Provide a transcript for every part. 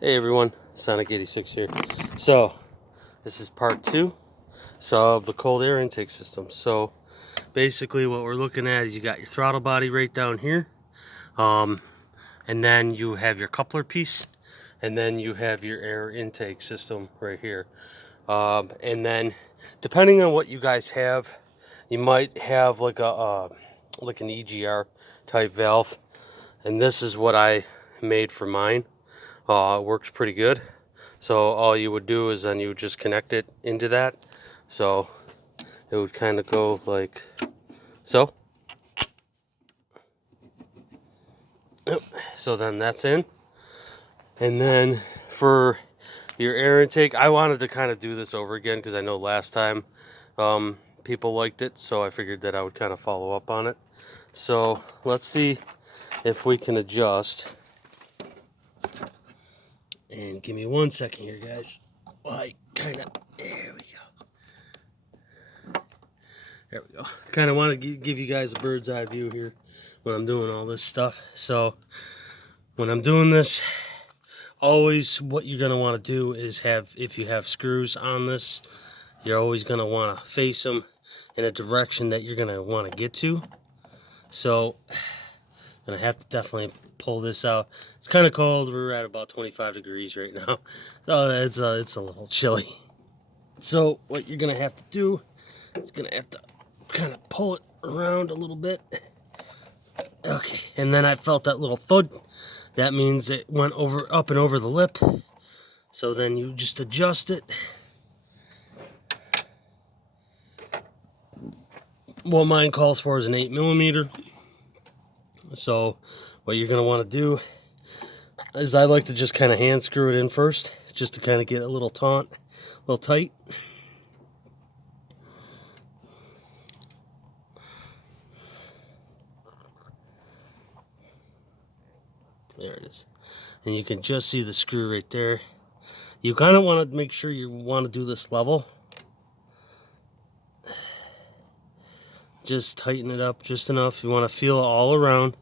Hey everyone, Sonic86 here. So, this is part 2 of the cold air intake system. So, basically what we're looking at is you got your throttle body right down here. And then you have your coupler piece. And then you have your air intake system right here. And then, depending on what you guys have, you might have like an EGR type valve. And this is what I made for mine. It works pretty good. So all you would do is then you would just connect it into that. So it would kind of go like so. So then that's in. And then for your air intake, I wanted to kind of do this over again because I know last time people liked it. So I figured that I would kind of follow up on it. So let's see if we can adjust. And give me 1 second here, guys. There we go. Kind of want to give you guys a bird's eye view here when I'm doing all this stuff. So when I'm doing this, always what you're going to want to do is if you have screws on this, you're always going to want to face them in a direction that you're going to want to get to. So I'm going to have to definitely pull this out. It's kind of cold. We're at about 25 degrees right now. So it's a little chilly. So what you're going to have to do is going to have to kind of pull it around a little bit. Okay, and then I felt that little thud. That means it went up and over the lip. So then you just adjust it. What mine calls for is an 8mm. So what you're going to want to do is I like to just kind of hand screw it in first, just to kind of get a little tight. There it is. And you can just see the screw right there. You kind of want to make sure you want to do this level. Just tighten it up just enough. You want to feel all around,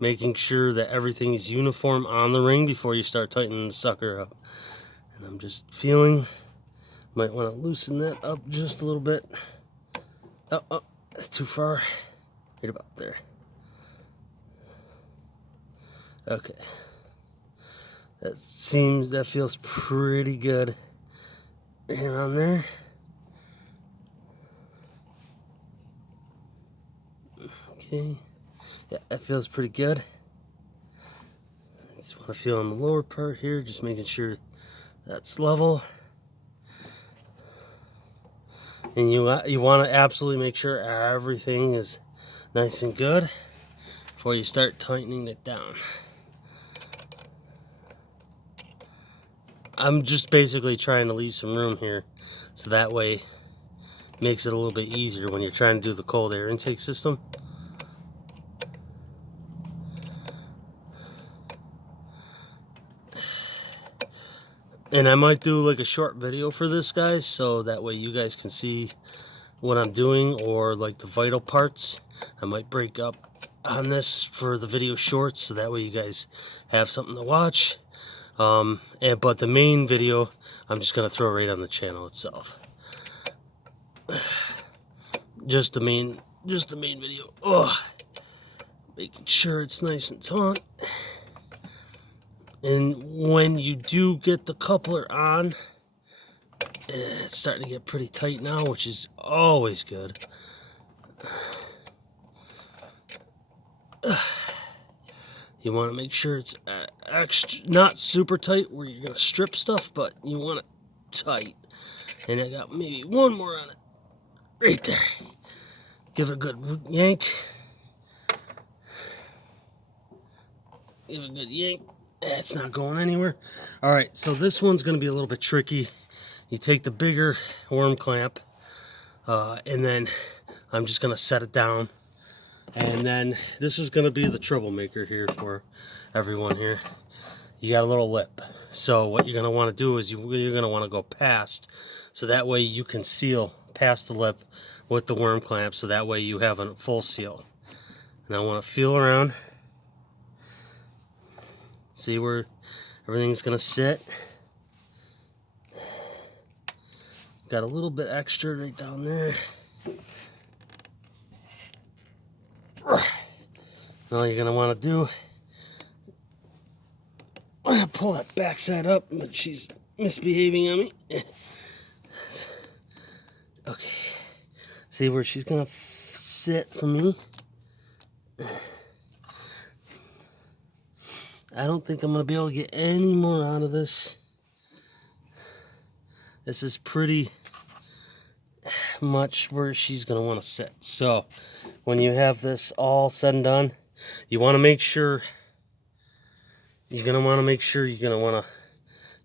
making sure that everything is uniform on the ring before you start tightening the sucker up. And I'm just feeling. Might want to loosen that up just a little bit. Oh, that's too far. Right about there. Okay. That feels pretty good. Right around there. Okay. Yeah, that feels pretty good. Just want to feel on the lower part here, just making sure that's level. And you want to absolutely make sure everything is nice and good before you start tightening it down. I'm just basically trying to leave some room here, so that way it makes it a little bit easier when you're trying to do the cold air intake system. And I might do like a short video for this, guys, so that way you guys can see what I'm doing, or like the vital parts. I might break up on this for the video shorts, so that way you guys have something to watch. But the main video, I'm just gonna throw right on the channel itself. Just the main video. Making sure it's nice and taut. And when you do get the coupler on, it's starting to get pretty tight now, which is always good. You want to make sure it's extra, not super tight where you're going to strip stuff, but you want it tight. And I got maybe one more on it. Right there. Give it a good yank. Give it a good yank. It's not going anywhere. Alright, so this one's going to be a little bit tricky. You take the bigger worm clamp, and then I'm just going to set it down. And then this is going to be the troublemaker here for everyone here. You got a little lip. So what you're going to want to do is you're going to want to go past, so that way you can seal past the lip with the worm clamp, so that way you have a full seal. And I want to feel around, see where Everything's gonna sit. Got a little bit extra right down there. All you're gonna want to do, I'm gonna pull that backside up, but she's misbehaving on me. Okay, see where she's gonna sit for me? I don't think I'm gonna be able to get any more out of this. This is pretty much where she's gonna want to sit. So when you have this all said and done, you want to make sure you're gonna want to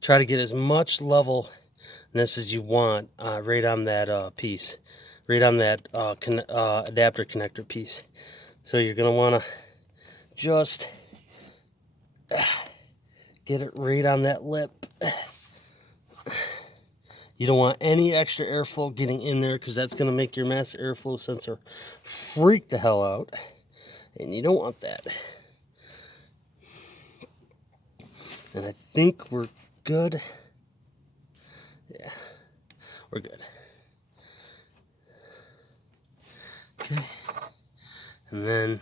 try to get as much levelness as you want right on that piece, right on that adapter connector piece. So you're gonna want to just get it right on that lip. You don't want any extra airflow getting in there, because that's going to make your mass airflow sensor freak the hell out. And you don't want that. And I think we're good. Yeah, we're good. Okay. And then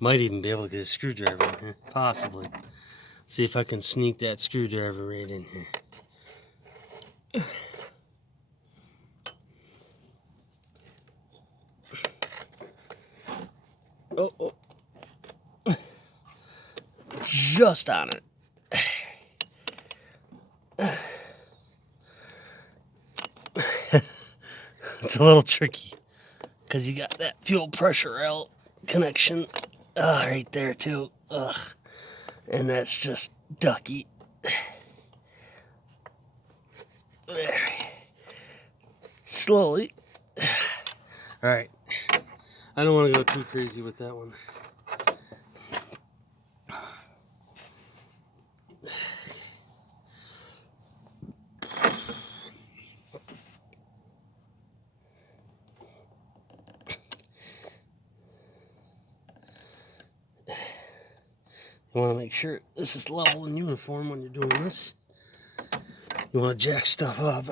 might even be able to get a screwdriver in here, possibly. See if I can sneak that screwdriver right in here. Oh. Just on it. It's a little tricky because you got that fuel pressure L connection right there too. Ugh. And that's just ducky. There. Slowly. Alright. I don't want to go too crazy with that one. You want to make sure this is level and uniform when you're doing this. You want to jack stuff up.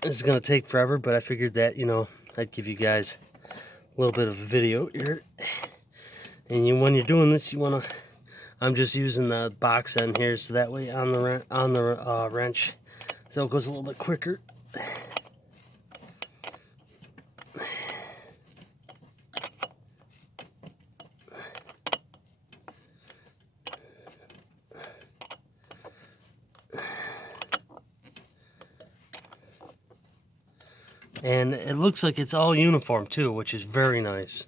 This is going to take forever, but I figured that, I'd give you guys a little bit of a video here. And when you're doing this, you want to, I'm just using the box end here, so that way on the wrench, so it goes a little bit quicker. And it looks like it's all uniform too, which is very nice.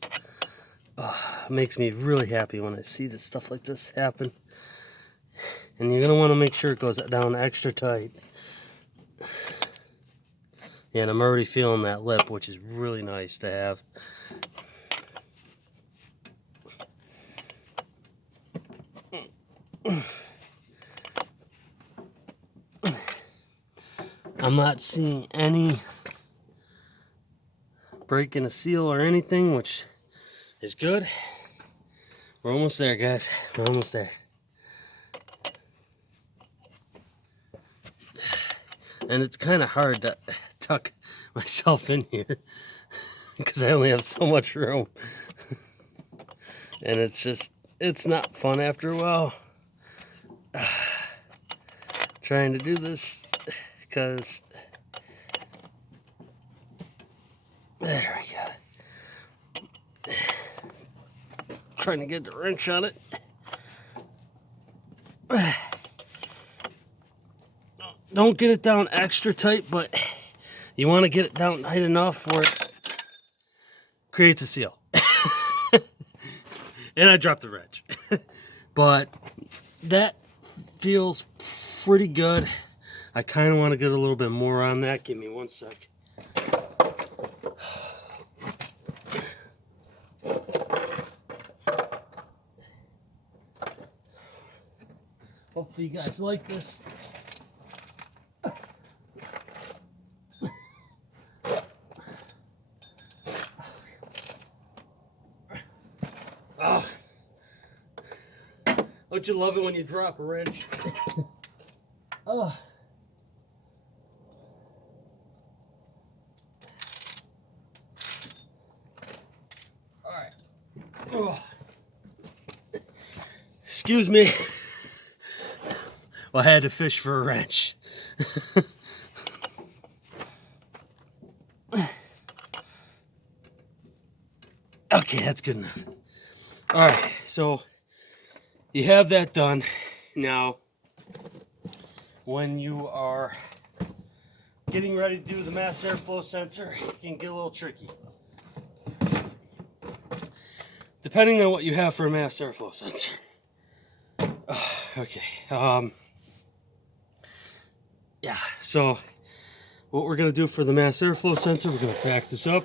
Makes me really happy when I see this stuff like this happen. And you're going to want to make sure it goes down extra tight. Yeah, and I'm already feeling that lip, which is really nice to have. I'm not seeing any break in a seal or anything, which is good. We're almost there, guys. We're almost there. And it's kind of hard to tuck myself in here because I only have so much room. And it's not fun after a while trying to do this, because there we go. Trying to get the wrench on it. Don't get it down extra tight, but you want to get it down tight enough where it creates a seal. And I dropped the wrench. But that feels pretty good. I kind of want to get a little bit more on that. Give me one sec. Hopefully you guys like this. Don't you love it when you drop a wrench? Oh. All right. Oh. Excuse me. Well, I had to fish for a wrench. Okay, that's good enough. All right, so you have that done. Now, when you are getting ready to do the mass airflow sensor, it can get a little tricky. Depending on what you have for a mass airflow sensor. Okay. Yeah, so what we're going to do for the mass airflow sensor, we're going to back this up.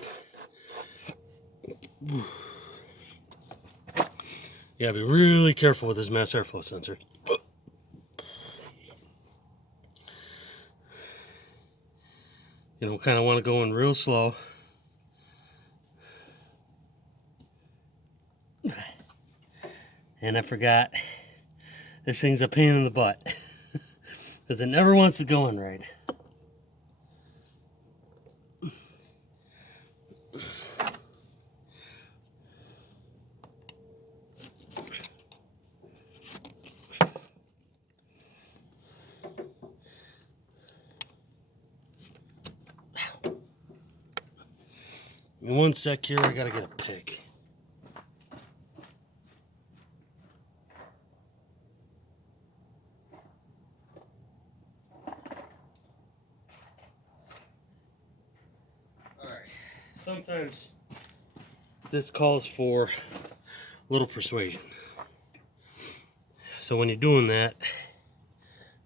Yeah, be really careful with this mass airflow sensor. You know, kind of want to go in real slow. And I forgot, this thing's a pain in the butt. Because it never wants to go in right. In one sec here, I gotta get a pick. Alright, sometimes this calls for a little persuasion. So when you're doing that,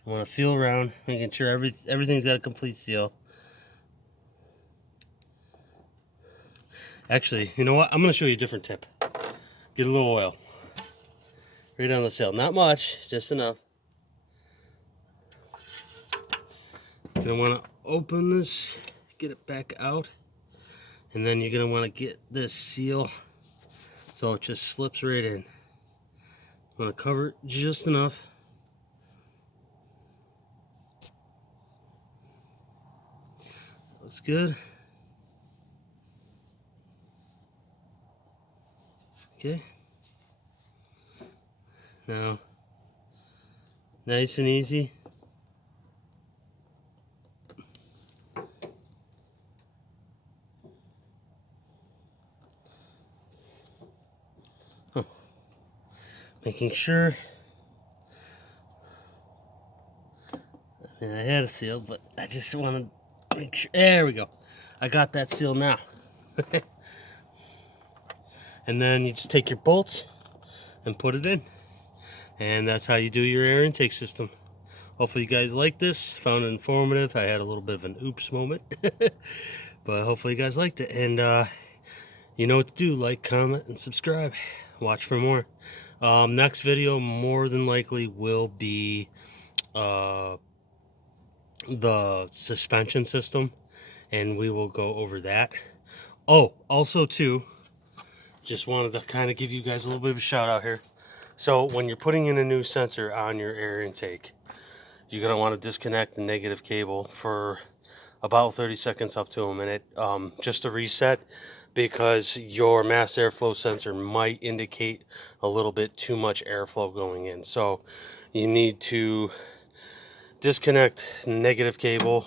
you want to feel around, making sure everything's got a complete seal. Actually, you know what? I'm going to show you a different tip. Get a little oil. Right on the seal. Not much, just enough. You're going to want to open this, get it back out. And then you're going to want to get this seal so it just slips right in. I'm going to cover it just enough. Looks good. Okay. Now, nice and easy. Oh. Making sure. I mean, I had a seal, but I just wanted to make sure. There we go. I got that seal now. And then you just take your bolts and put it in. And that's how you do your air intake system. Hopefully you guys like this, found it informative. I had a little bit of an oops moment. But hopefully you guys liked it. And you know what to do. Like, comment, and subscribe. Watch for more. Next video more than likely will be the suspension system. And we will go over that. Oh, also too, just wanted to kind of give you guys a little bit of a shout out here. So when you're putting in a new sensor on your air intake, you're going to want to disconnect the negative cable for about 30 seconds up to a minute, just to reset, because your mass airflow sensor might indicate a little bit too much airflow going in. So you need to disconnect the negative cable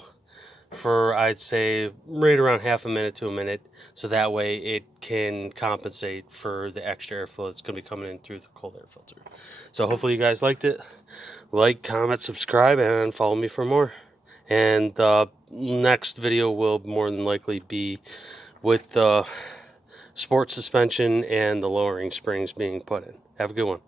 for, I'd say, right around half a minute to a minute, so that way it can compensate for the extra airflow that's going to be coming in through the cold air filter. So hopefully you guys liked it. Like, comment, subscribe, and follow me for more. And the next video will more than likely be with the sport suspension and the lowering springs being put in. Have a good one.